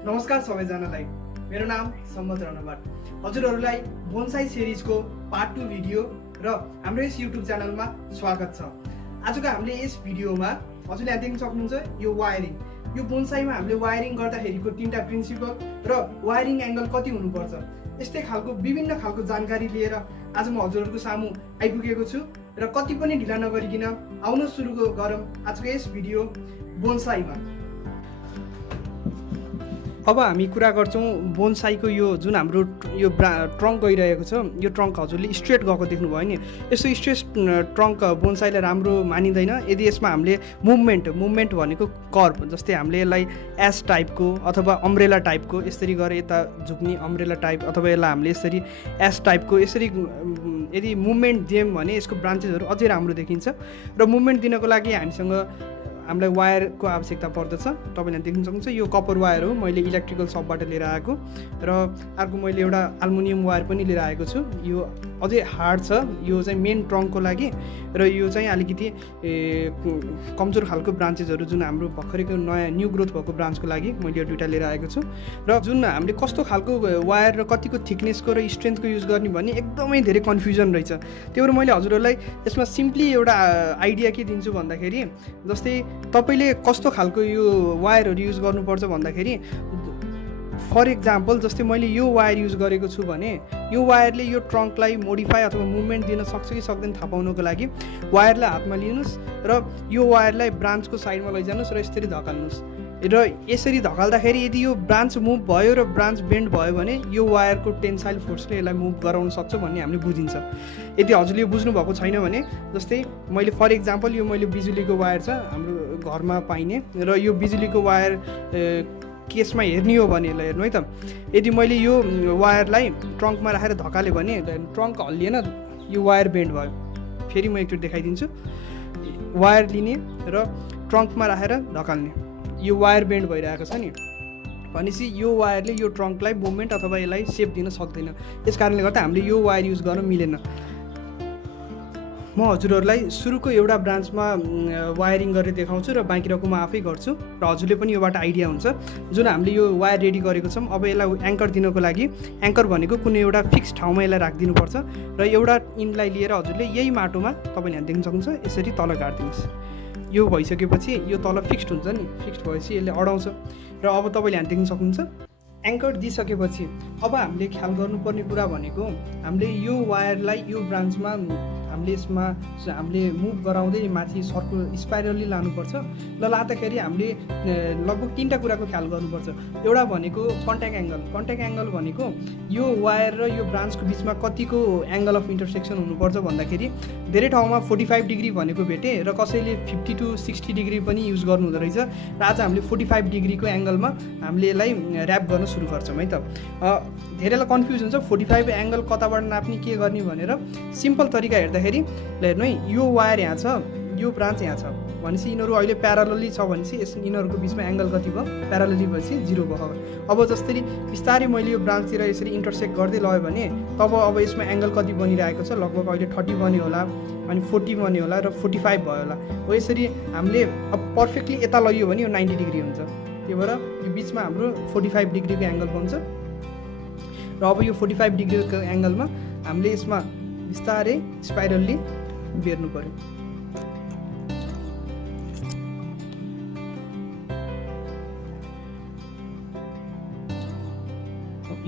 नमस्कार सबैजनालाई। मेरो नाम सम्बत राणाबाट। हजुरहरूलाई बोन्साई सिरिजको पार्ट 2 भिडियो र हाम्रो यस युट्युब च्यानलमा स्वागत छ। आजको हामीले यस भिडियोमा हजुरले यहाँ देख्न सक्नुहुन्छ यो वायरिङ। यो बोन्साईमा हामीले वायरिङ गर्दाखेरिको 3टा प्रिन्सिपल र वायरिङ एंगल कति हुनुपर्छ यस्तै खालको विभिन्न खालको जानकारी लिएर आज म हजुरहरूको सामु आइपुगेको छु र कति पनि ढिला नगरिकिन आउन सुरु गरौँ आजको यस भिडियो बोन्साईमा। अब हामी कुरा गर्छौं बोन्साईको यो जुन हाम्रो यो ट्रङ्क गइरहेको छ। यो ट्रङ्क हजुरले स्ट्रेट गएको देख्नुभयो नि। यस्तो स्ट्रेट ट्रङ्क बोन्साईलाई राम्रो मानिँदैन यदि यसमा हामीले मुभमेन्ट भनेको कर्भ, जस्तै हामीले यसलाई एस टाइपको अथवा अम्ब्रेला टाइपको यसरी गरे यता झुक्ने अम्ब्रेला टाइप अथवा यसलाई हामीले यसरी एस टाइपको यसरी यदि मुभमेन्ट दियौँ भने यसको ब्रान्चेसहरू अझै राम्रो देखिन्छ। र मुभमेन्ट दिनको लागि हामीलाई वायरको आवश्यकता पर्दछ। तपाईले देख्न सक्नुहुन्छ यो कपर वायर हो, मैले इलेक्ट्रिकल शपबाट लिएर आएको। र अर्को मैले एउटा एल्युमिनियम वायर पनि लिएर आएको छु। यो अझै हार्ड छ, यो चाहिँ मेन ट्रङ्कको लागि। र यो चाहिँ अलिकति कमजोर खालको ब्रान्चेसहरू जुन हाम्रो भर्खरैको नयाँ न्यू ग्रोथ भएको ब्रान्चको लागि मैले यो दुईटा लिएर आएको छु। र जुन हामीले कस्तो खालको वायर र कतिको थिकनेसको र स्ट्रेन्थको युज गर्ने भन्ने एकदमै धेरै कन्फ्युजन रहेछ। त्यही भएर मैले हजुरहरूलाई यसमा सिम्पली एउटा आइडिया के दिन्छु भन्दाखेरि, जस्तै तपाईले कस्तो खालको यो वायरहरू युज गर्नुपर्छ भन्दाखेरि, फर इक्जाम्पल जस्तै मैले यो वायर युज गरेको छु भने यो वायरले यो ट्रङ्कलाई मोडिफाई अथवा मुभमेन्ट दिन सक्छ कि सक्दैन थाहा पाउनको लागि वायरलाई हातमा लिनुहोस् र यो वायरलाई ब्रान्चको साइडमा लैजानुहोस् र यसरी धकाल्नुहोस्। र यसरी धकाल्दाखेरि यदि यो ब्रान्च मुभ भयो र ब्रान्च बेन्ड भयो भने यो वायरको टेन्साइल फोर्सले यसलाई मुभ गराउन सक्छ भन्ने हामीले बुझिन्छ। यदि हजुरले यो बुझ्नु भएको छैन भने, जस्तै मैले फर इक्जाम्पल यो मैले बिजुलीको वायर छ हाम्रो घरमा पाइने, र यो बिजुलीको वायर केसमा हेर्ने हो भने यसलाई हेर्नु है त। यदि मैले यो वायरलाई ट्रङ्कमा राखेर धकालेँ भने ट्रङ्क हल्लिएन, यो वायर बेन्ड भयो। फेरि म एकचोटि देखाइदिन्छु। वायर लिने र ट्रङ्कमा राखेर धकाल्ने, यो वायर बेन्ड भइरहेको छ नि, भनेपछि यो वायरले यो ट्रङ्कलाई मुभमेन्ट अथवा यसलाई सेप दिन सक्दैन। यस कारणले गर्दा हामीले यो वायर युज गर्न मिलेन। म हजुरहरूलाई सुरुको एउटा ब्रान्चमा वायरिङ गरेर देखाउँछु र बाँकी रकम म आफै गर्छु र हजुरले पनि योबाट आइडिया हुन्छ। जुन हामीले यो वायर रेडी गरेको छौँ, अब यसलाई एङ्कर दिनको लागि एङ्कर भनेको कुनै एउटा फिक्स ठाउँमा यसलाई राखिदिनुपर्छ। र एउटा इनलाई लिएर हजुरले यही माटोमा तपाईँले यहाँ देख्न सक्नुहुन्छ यसरी तल गाडिदिनुहोस्। यो भइसकेपछि यो तल फिक्स्ड हुन्छ नि, फिक्स्ड भएपछि यसले अडाउँछ। र अब तपाईँले यहाँ देख्न सक्नुहुन्छ एङ्कर दिइसकेपछि अब हामीले ख्याल गर्नुपर्ने कुरा भनेको, हामीले यो वायरलाई यो ब्रान्चमा हामीले मुभ गराउँदै माथि सर्कल स्पाइरली लानुपर्छ। र लाँदाखेरि हामीले लगभग 3टा कुराको ख्याल गर्नुपर्छ। एउटा भनेको कन्ट्याक्ट एङ्गल भनेको यो वायर र यो ब्रान्चको बिचमा कतिको एङ्गल अफ इन्टरसेक्सन हुनुपर्छ भन्दाखेरि धेरै ठाउँमा 45 डिग्री भनेको भेटे र कसैले 50 to 60 डिग्री पनि युज गर्नु हुँदो रहेछ। र आज हामीले 45 डिग्रीको एङ्गलमा हामीले यसलाई ऱ्याप गर्न सुरु गर्छौँ है त। धेरैलाई कन्फ्युज हुन्छ 45 एङ्गल कताबाट नाप्ने के गर्ने भनेर। सिम्पल तरिका हेर्दाखेरि हेर्नु है, यो वायर यहाँ छ, यो ब्रान्च यहाँ छ भनेपछि यिनीहरू अहिले प्यारालली छ भनेपछि यिनीहरूको बिचमा एङ्गल कति भयो, प्यारालली भएपछि 0 भयो। अब जस्तै बिस्तारै मैले यो ब्रान्चतिर यसरी इन्टरसेक्ट गर्दै लगेँ भने तब अब यसमा एङ्गल कति बनिरहेको छ, लगभग अहिले 30 बन्यो होला, अनि 40 बन्यो होला र 45 भयो होला। हो यसरी हामीले अब पर्फेक्टली यता लगियो भने यो 90 डिग्री हुन्छ। त्यही भएर यो बिचमा हाम्रो 45 डिग्रीको एङ्गल बन्छ। र अब यो 45 डिग्रीको एङ्गलमा हामीले यसमा बिस्तारै स्पाइरल्ली बेर्नु पर्यो।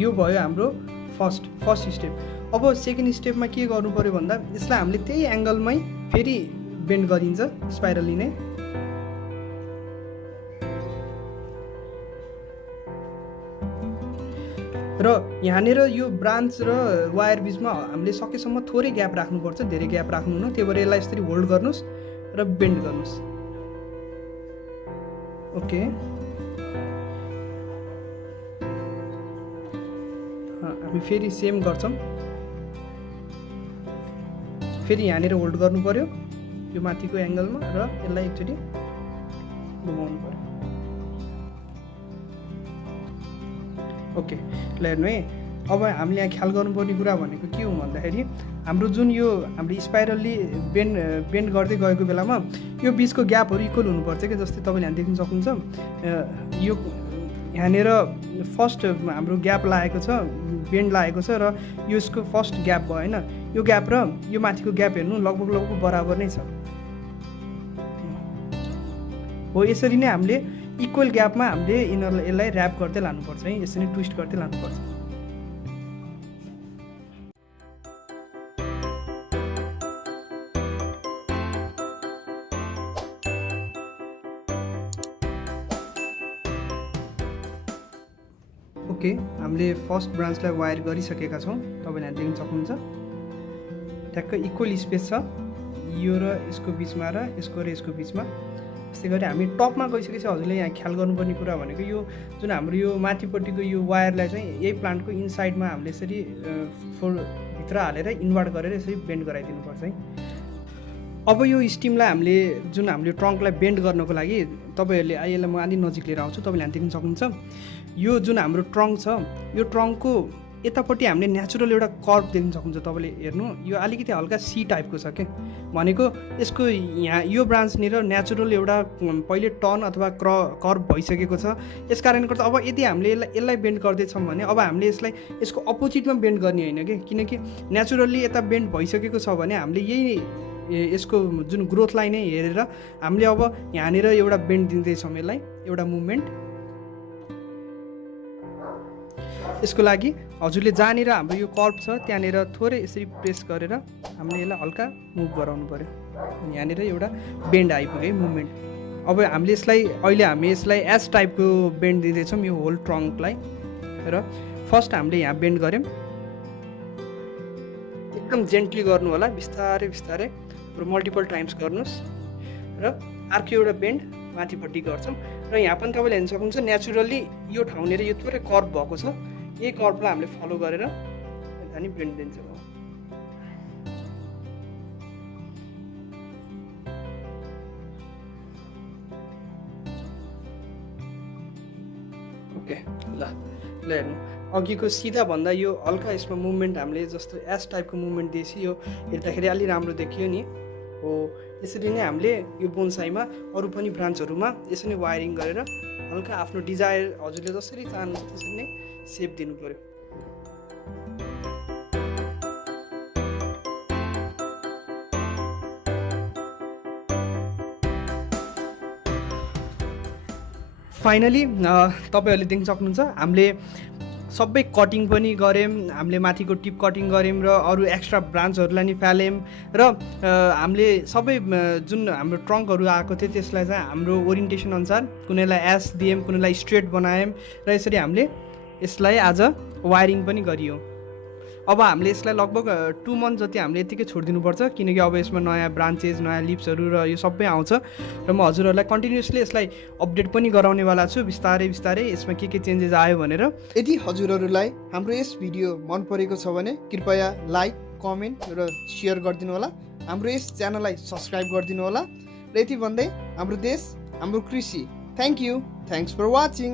यो भयो हाम्रो फर्स्ट स्टेप। अब सेकेन्ड स्टेपमा के गर्नु पर्यो भन्दा यसलाई हामीले त्यही एङ्गलमै फेरि बेन्ड गरिन्छ स्पाइरल्ली नै। र यहाँनिर यो ब्रान्च र वायर बिचमा हामीले सकेसम्म थोरै ग्याप राख्नुपर्छ, धेरै ग्याप राख्नु हुन्न। त्यही भएर यसलाई यसरी होल्ड गर्नुहोस् र बेन्ड गर्नुहोस्। ओके, हामी फेरि सेम गर्छौँ। फेरि यहाँनिर होल्ड गर्नु पर्यो यो माथिको एङ्गलमा र यसलाई एकचोटि घुमाउनु पर्यो। ओके, ल हेर्नु है, अब हामीले यहाँ ख्याल गर्नुपर्ने कुरा भनेको के हो भन्दाखेरि हाम्रो जुन यो हामीले स्पाइरली बेन्ड गर्दै गएको बेलामा यो बीचको ग्यापहरू इक्वल हुनुपर्छ के। जस्तै तपाईले यहाँ देख्न सक्नुहुन्छ यो यहाँनिर फर्स्ट हाम्रो ग्याप लागेको छ, बेन्ड लागेको छ र यो यसको फर्स्ट ग्याप भयो होइन। यो ग्याप र यो माथिको ग्याप हेर्नु लगभग बराबर नै छ हो। यसरी नै हामीले इक्वल ग्यापमा हामीले यसलाई ऱ्याप गर्दै लानुपर्छ है, यसरी ट्विस्ट गर्दै लानुपर्छ। ओके, हामीले फर्स्ट ब्रान्चलाई वायर गरिसकेका छौँ, तपाईँले यहाँ देख्न सक्नुहुन्छ। ठ्याक्क इक्वल स्पेस छ यो र यसको बिचमा र यसको बिचमा। त्यस्तै गरी हामी टपमा गइसकेपछि हजुरले यहाँ ख्याल गर्नुपर्ने कुरा भनेको यो जुन हाम्रो यो माथिपट्टिको यो वायरलाई चाहिँ यही प्लान्टको इनसाइडमा हामीले यसरी भित्र हालेर इन्भर्ट गरेर यसरी बेन्ड गराइदिनुपर्छ है। अब यो स्टिमलाई हामीले ट्रङ्कलाई बेन्ड गर्नको लागि तपाईँहरूले यसलाई म अलि नजिक लिएर आउँछु, तपाईँले यहाँ देख्न सक्नुहुन्छ। यो जुन हाम्रो ट्रङ्क छ, यो ट्रङ्कको यतापट्टि हामीले नेचुरल एउटा कर्भ देख्न सक्नुहुन्छ। तपाईँले हेर्नु, यो अलिकति हल्का सी टाइपको छ क्या, भनेको यसको यहाँ यो ब्रान्चनिर नेचुरल एउटा पहिले टर्न अथवा कर्भ भइसकेको छ। यस कारणले गर्दा अब यदि हामीले यसलाई बेन्ड गर्दैछौँ भने अब हामीले यसको अपोजिटमा बेन्ड गर्ने होइन कि, किनकि नेचुरल्ली यता बेन्ड भइसकेको छ भने हामीले यही यसको जुन ग्रोथलाई नै हेरेर हामीले अब यहाँनिर एउटा बेन्ड दिँदैछौँ, यसलाई एउटा मुभमेन्ट। यसको लागि हजुरले जहाँनिर हाम्रो यो कर्भ छ त्यहाँनिर थोरै यसरी प्रेस गरेर हामीले यसलाई हल्का मुभ गराउनु पऱ्यो। यहाँनिर एउटा बेन्ड आइपुग्यो है, मुभमेन्ट। अब हामीले हामी यसलाई एस टाइपको बेन्ड दिँदैछौँ यो होल ट्रङ्कलाई। र फर्स्ट हामीले यहाँ बेन्ड गऱ्यौँ, एकदम जेन्टली गर्नु होला, बिस्तारै बिस्तारै र मल्टिपल टाइम्स गर्नुहोस्। र अर्को एउटा बेन्ड माथिपट्टि गर्छौँ र यहाँ पनि तपाईँले हेर्न सक्नुहुन्छ नेचुरल्ली यो ठाउँनिर यो थोरै कर्भ भएको छ, यही कर्भलाई हामीले फलो गरेर यता नि बेन्ड दिन्छौँ। ओके, ल हेर्नु, अघिको सिधा भन्दा यो हल्का यसमा मुभमेन्ट हामीले जस्तो एस टाइपको मुभमेन्ट दिएपछि यो हेर्दाखेरि अलि राम्रो देखियो नि हो। यसरी नै हामीले यो बोनसाईमा अरू पनि ब्रान्चहरूमा यसरी नै वायरिङ गरेर हल्का आफ्नो डिजायर हजुरले जसरी चाहनुहुन्छ त्यसरी नै सेप दिनु पऱ्यो। फाइनली तपाईँहरूले देख्न सक्नुहुन्छ हामीले सबै कटिङ पनि गऱ्यौँ, हामीले माथिको टिप कटिङ गऱ्यौँ र अरू एक्स्ट्रा ब्रान्चहरूलाई नि फाल्यौँ र हामीले सबै जुन हाम्रो ट्रङ्कहरू आएको थियो त्यसलाई चाहिँ हाम्रो ओरिएन्टेसन अनुसार कुनैलाई एस दियौँ, कुनैलाई स्ट्रेट बनायौँ र यसरी हामीले यसलाई आज वायरिङ पनि गरियो। अब हामीले यसलाई लगभग 2 मन्थ जति हामीले यतिकै छोडिदिनुपर्छ, किनकि अब यसमा नयाँ ब्रान्चेस, नयाँ लिप्सहरू र यो सबै आउँछ र म हजुरहरूलाई कन्टिन्युसली यसलाई अपडेट पनि गराउनेवाला छु बिस्तारै बिस्तारै यसमा के चेन्जेस आयो भनेर। यदि हजुरहरूलाई हाम्रो यस भिडियो मन परेको छ भने कृपया लाइक, कमेन्ट र सेयर गरिदिनु होला। हाम्रो यस च्यानललाई सब्सक्राइब गरिदिनु होला। र यति भन्दै हाम्रो देश, हाम्रो कृषि। Thank you, thanks for watching.